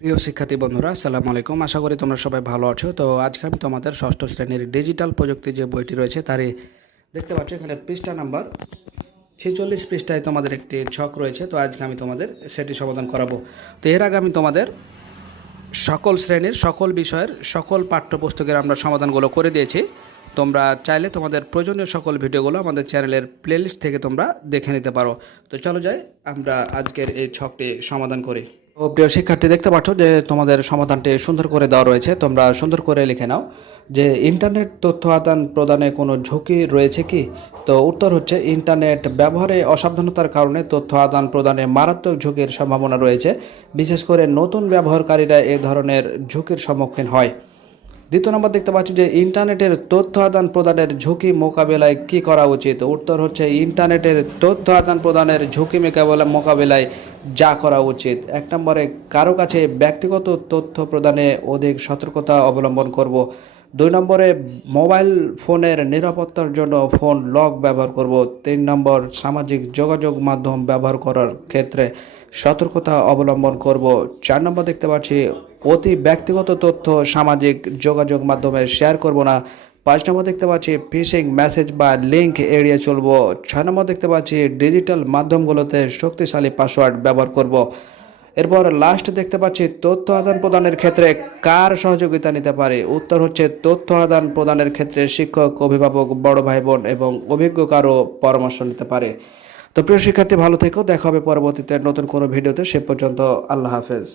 প্রিয় শিক্ষার্থী বন্ধুরা, আসসালামু আলাইকুম। আশা করি তোমরা সবাই ভালো আছো। তো আজকে আমি তোমাদের ষষ্ঠ শ্রেণীর ডিজিটাল প্রযুক্তি যে বইটি রয়েছে তারই দেখতে পাচ্ছ এখানে পৃষ্ঠা নাম্বার 46 পৃষ্ঠায় তোমাদের একটি ছক রয়েছে। তো আজকে আমি তোমাদের সেটি সমাধান করাবো। তো এর আগে আমি তোমাদের সকল শ্রেণীর সকল বিষয়ের সকল পাঠ্যপুস্তকের আমরা সমাধানগুলো করে দিয়েছি। তোমরা চাইলে তোমাদের প্রয়োজনীয় সকল ভিডিওগুলো আমাদের চ্যানেলের প্লেলিস্ট থেকে তোমরা দেখে নিতে পারো। তো চলো যাই, আমরা আজকের এই ছকটি সমাধান করি। তো প্রিয় শিক্ষার্থী, দেখতে পাচ্ছ যে তোমাদের সমাধানটি সুন্দর করে দেওয়া রয়েছে। তোমরা সুন্দর করে লিখে নাও যে ইন্টারনেট তথ্য আদান প্রদানে কোনো ঝুঁকি রয়েছে কি। তো উত্তর হচ্ছে ইন্টারনেট ব্যবহারে অসাবধানতার কারণে তথ্য আদান প্রদানে মারাত্মক ঝুঁকির সম্ভাবনা রয়েছে। বিশেষ করে নতুন ব্যবহারকারীরা এ ধরনের ঝুঁকির সম্মুখীন হয়। দ্বিতীয় নম্বর দেখতে পাচ্ছি যে ইন্টারনেটের তথ্য আদান প্রদানের ঝুঁকি মোকাবেলায় কি করা উচিত। উত্তর হচ্ছে ইন্টারনেটের তথ্য আদান প্রদানের ঝুঁকি মোকাবেলায় যা করা উচিত। এক নম্বরে কারো কাছে ব্যক্তিগত তথ্য প্রদানে অধিক সতর্কতা অবলম্বন করব। দুই নম্বরে মোবাইল ফোনের নিরাপত্তার জন্য ফোন লক ব্যবহার করব। তিন নম্বর সামাজিক যোগাযোগ মাধ্যম ব্যবহার করার ক্ষেত্রে সতর্কতা অবলম্বন করব। চার নম্বর দেখতে পাচ্ছি অতি ব্যক্তিগত তথ্য সামাজিক যোগাযোগ মাধ্যমে শেয়ার করব না। পাঁচ নম্বর দেখতে পাচ্ছি ফিশিং মেসেজ বা লিঙ্ক এড়িয়ে চলবো। ছয় নম্বর দেখতে পাচ্ছি ডিজিটাল মাধ্যমগুলোতে শক্তিশালী পাসওয়ার্ড ব্যবহার করব। এরপর লাস্ট দেখতে পাচ্ছি তথ্য আদান প্রদানের ক্ষেত্রে কার সহযোগিতা নিতে পারে। উত্তর হচ্ছে তথ্য আদান প্রদানের ক্ষেত্রে শিক্ষক, অভিভাবক, বড় ভাই বোন এবং অভিজ্ঞ কারো পরামর্শ নিতে পারে। তো প্রিয় শিক্ষার্থী, ভালো থেকো। দেখা হবে পরবর্তীতে নতুন কোনো ভিডিওতে। সে পর্যন্ত আল্লাহ হাফেজ।